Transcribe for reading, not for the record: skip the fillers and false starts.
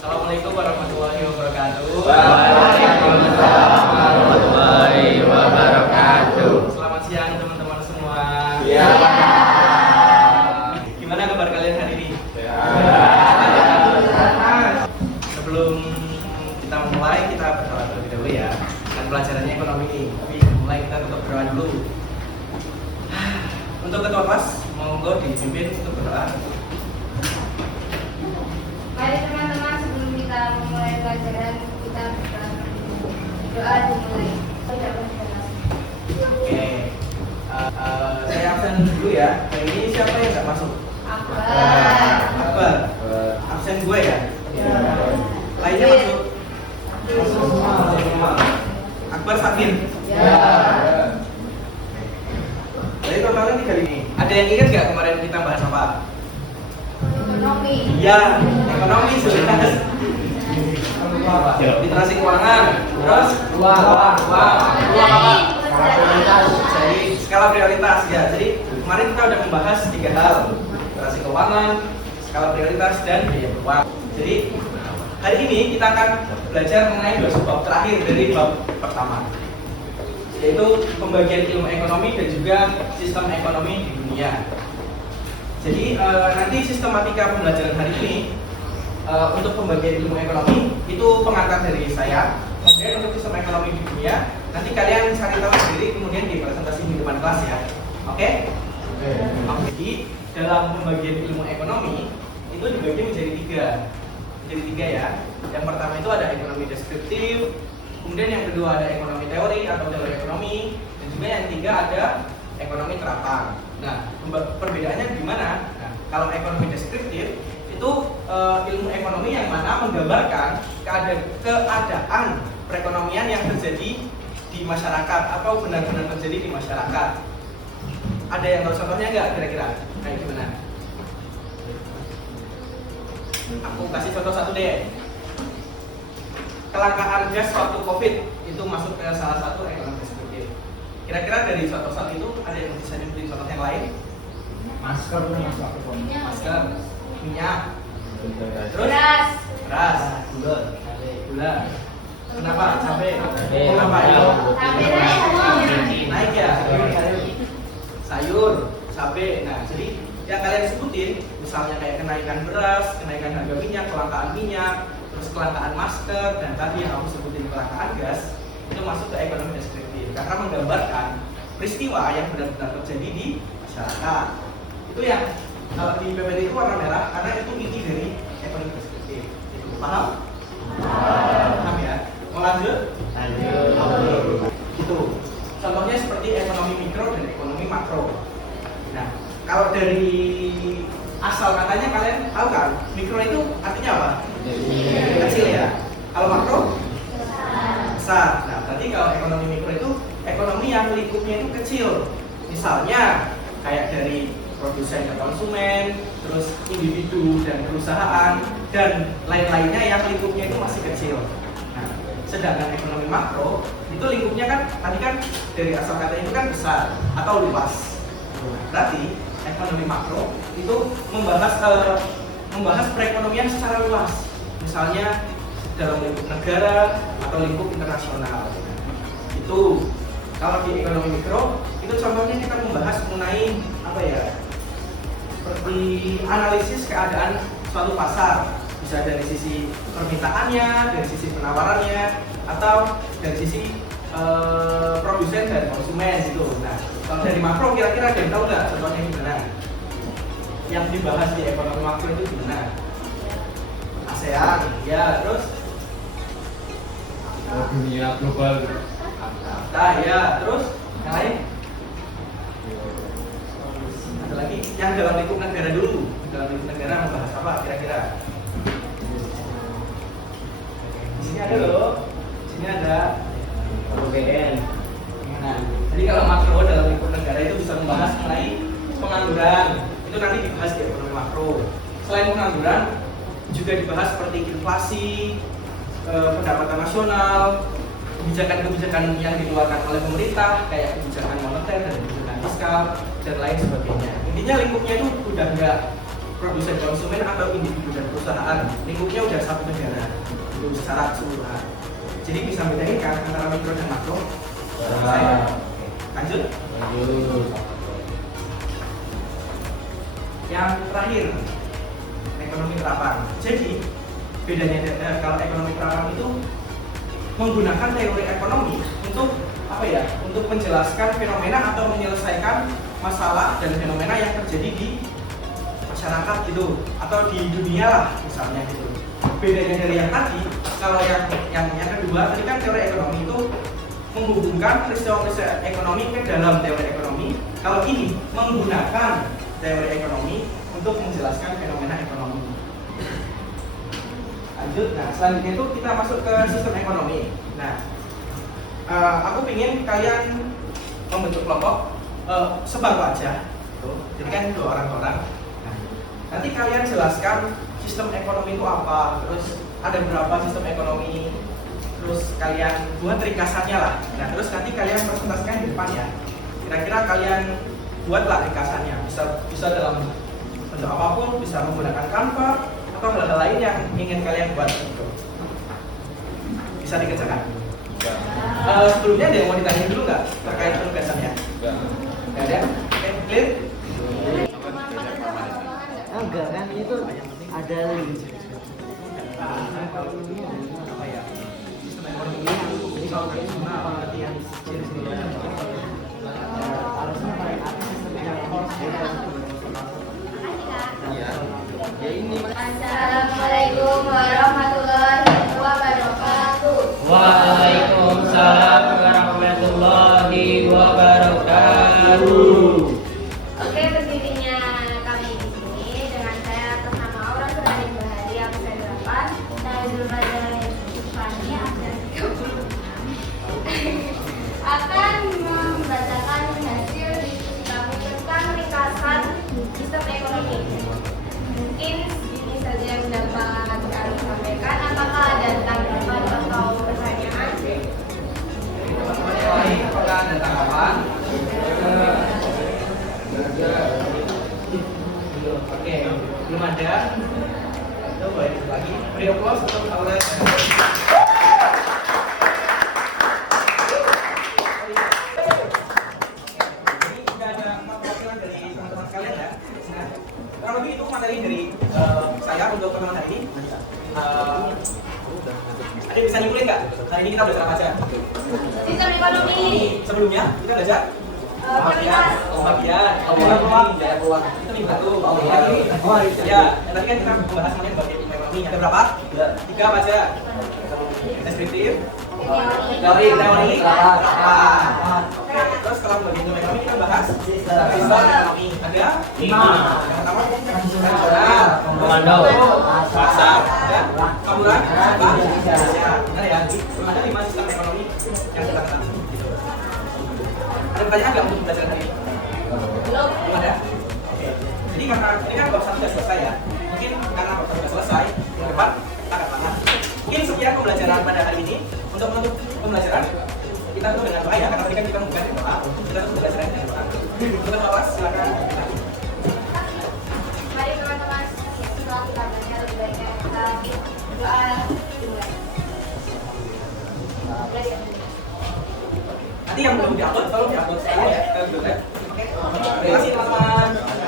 Assalamualaikum warahmatullahi wabarakatuh. Waalaikumsalam warahmatullahi wabarakatuh. Selamat siang teman-teman semua. Ya. Gimana kabar kalian hari ini? Ya. Sebelum kita mulai, kita berdoa terlebih dahulu ya. Kan pelajarannya ekonomi ini. Tapi mulai kita tetap berdoa dulu. Untuk ketua kelas, monggo dipimpin untuk berdoa. Mari teman-teman, sebelum kita memulai pelajaran, kita berdoa dimulai. Oke. Saya absen dulu ya. Hari ini siapa yang nggak masuk? Akbar. Absen gue ya? Lainnya masuk? Masuk semua. Akbar sakit? Ya. Jadi totalnya 3 ini. Ada yang ingat nggak kemarin kita bahas apa? Ekonomi. Iya, ekonomi sudah. Literasi keuangan. Terus? Uang. Jadi skala prioritas ya. Jadi kemarin kita udah membahas 3 hal: literasi keuangan, skala prioritas, dan biaya uang. Jadi hari ini kita akan belajar mengenai 2 bab terakhir dari bab pertama, yaitu pembagian ilmu ekonomi dan juga sistem ekonomi di dunia. Jadi nanti sistematika pembelajaran hari ini untuk pembagian ilmu ekonomi itu pengantar dari saya. Kemudian untuk sistem ekonomi di dunia nanti kalian cari tahu sendiri, kemudian dipresentasi di depan kelas ya. Oke? Jadi dalam pembagian ilmu ekonomi itu dibagi menjadi 3 ya. Yang pertama itu ada ekonomi deskriptif, kemudian yang kedua ada ekonomi teori atau teori ekonomi, dan juga yang ketiga ada ekonomi terapan. Nah, perbedaannya gimana? Nah, kalau ekonomi deskriptif itu ilmu ekonomi yang mana menggambarkan keadaan perekonomian yang terjadi di masyarakat atau benar-benar terjadi di masyarakat. Ada yang tahu contohnya nggak kira-kira? Kayak gimana? Aku kasih contoh satu deh. Kelangkaan gas waktu COVID itu masuk ke salah satu ekonomi deskriptif. Kira-kira dari contoh satu itu ada yang bisa nyebutin contoh yang lain? Masker masuk ke ekonomi. Masker, minyak, terus Beras. gula. Kenapa? Cabai. Kenapa? Cabai Naik ya. Sayur, cabai. Nah, jadi yang kalian sebutin, misalnya kayak kenaikan beras, kenaikan harga minyak, kelangkaan minyak, terus kelangkaan masker, dan tadi yang aku sebutin kelangkaan gas, itu masuk ke ekonomi deskriptif karena menggambarkan peristiwa yang benar-benar terjadi di masyarakat. Itu yang kalau di PPT itu warna merah karena itu inti dari ekonomi deskriptif. Itu paham? Paham ya? Mau lanjut? Lanjut. Itu contohnya seperti ekonomi mikro dan ekonomi makro. Nah, kalau dari asal katanya kalian tahu kan? Mikro itu artinya apa? Kecil ya. Kalau makro? Besar. Nah, berarti kalau ekonomi mikro itu ekonomi yang lingkupnya itu kecil. Misalnya kayak dari produsen ke konsumen, terus individu dan perusahaan, dan lain-lainnya yang lingkupnya itu masih kecil. Nah, sedangkan ekonomi makro itu lingkupnya kan tadi kan dari asal kata itu kan besar atau luas. Nah, berarti ekonomi makro itu membahas perekonomian secara luas. Misalnya dalam lingkup negara atau lingkup internasional. Itu kalau di ekonomi mikro itu contohnya kita membahas mengenai apa ya? Seperti analisis keadaan suatu pasar, bisa dari sisi permintaannya, dari sisi penawarannya, atau dari sisi produsen dan konsumen gitu. Nah, kalau dari makro kira-kira ada yang tahu nggak contohnya gimana? Yang dibahas di ekonomi makro itu gimana? ASEAN, ya, terus Dunia global. nah ya, terus yang lain? Ada lagi yang dalam lingkup negara dulu. Dalam lingkup negara membahas apa kira-kira? Di sini ada loh. Di sini ada APBN. Nah, jadi kalau makro dalam lingkup negara itu bisa membahas mengenai pengangguran. Itu nanti dibahas di ekonomi makro. Selain pengangguran, juga dibahas seperti inflasi, pendapatan nasional, kebijakan-kebijakan yang dikeluarkan oleh pemerintah kayak kebijakan moneter dan kebijakan fiskal dan lain sebagainya. Intinya lingkupnya itu udah nggak produsen konsumen atau individu dan perusahaan, lingkupnya udah satu negara. secara keseluruhan. Jadi bisa bedain kan antara mikro dan makro. Lanjut. Yang terakhir, ekonomi terapan. Jadi bedanya kalau ekonomi terapan itu menggunakan teori ekonomi untuk apa ya? Untuk menjelaskan fenomena atau menyelesaikan masalah dan fenomena yang terjadi di masyarakat gitu atau di dunia lah misalnya gitu. Bedanya dari yang tadi, kalau yang kedua tadi kan teori ekonomi itu menghubungkan peristiwa-peristiwa ekonomi ke dalam teori ekonomi. Kalau ini menggunakan teori ekonomi untuk menjelaskan fenomena ekonomi. Lanjut, nah selanjutnya itu kita masuk ke sistem ekonomi. Nah, aku ingin kalian membentuk kelompok sebaru aja. Tuh. Jadi kan 2 orang. Nah, nanti kalian jelaskan sistem ekonomi itu apa, terus ada berapa sistem ekonomi, terus kalian buat ringkasannya lah. Nah, terus nanti kalian presentasikan di depan ya. Kira-kira kalian buatlah ringkasannya. Bisa dalam bentuk apapun, bisa menggunakan Canva atau hal-hal lain yang ingin kalian buat gitu. Bisa dikerjakan. Sebelumnya ada yang mau ditanya dulu nggak terkait penugasannya? Nggak ada? Oke, clear? Enggak kan itu ada link. Apa ya? Sistem ekonomi ini kalau latihan Harusnya paling atas sistem ekonomi. Assalamualaikum warahmatullahi wabarakatuh. Waalaikumsalam warahmatullahi wabarakatuh. Oke, berdirinya kami di sini dengan saya atas nama Aura Surani Bahari absen 8. Saya belajar Yusufani absen 36. Akan membacakan hasil diskusi kami tentang ringkasan sistem ekonomi. Mungkin ini saja yang dapat kami sampaikan. Apakah ada tanggapan atau pertanyaan? teman-teman yang lain apakah ada tanggapan? Oke, belum ada. Itu boleh lagi. Beri aplaus untuk Aura. Ini sudah ada perwakilan dari teman-teman sekalian ya. Nah, kurang lebih itu materi dari saya untuk pertemuan hari ini. Ada yang bisa nyimpulin nggak? Nah, ini kita belajar apa aja? Sistem ekonomi. Sebelumnya kita belajar Prioritas. pembagian, peluang, daya peluang. Itu minggu satu. Ya, dan tadi kan kita membahas mengenai pembagian ekonomi. Ada berapa? 3 apa aja? Deskriptif, teori, berapa? Oke, terus kalau pembagian ekonomi kita bahas sistem ekonomi. Ada 5. Yang pertama nasional, Komando. pasar, dan kamburan, apa? Benar ya? Ada 5 sistem ekonomi yang kita ketahui. Ada pertanyaan nggak untuk belajar hari ini? Belum ada? Oke. Jadi karena ini kan bab 1 sudah selesai ya. Mungkin karena bab 1 sudah selesai, minggu depan kita akan lanjut. Mungkin sekian pembelajaran pada hari ini. Untuk menutup pembelajaran, kita tutup dengan doa ya. Karena tadi kan kita membuka dengan doa. Kita tutup pembelajaran dengan doa. Untuk awas, silakan. Mari teman-teman, setelah kita belajar lebih baiknya kita doa dimulai. Nanti yang belum diupload, tolong diupload sekarang ya. Kita dulu ya. Oke. Terima kasih teman-teman.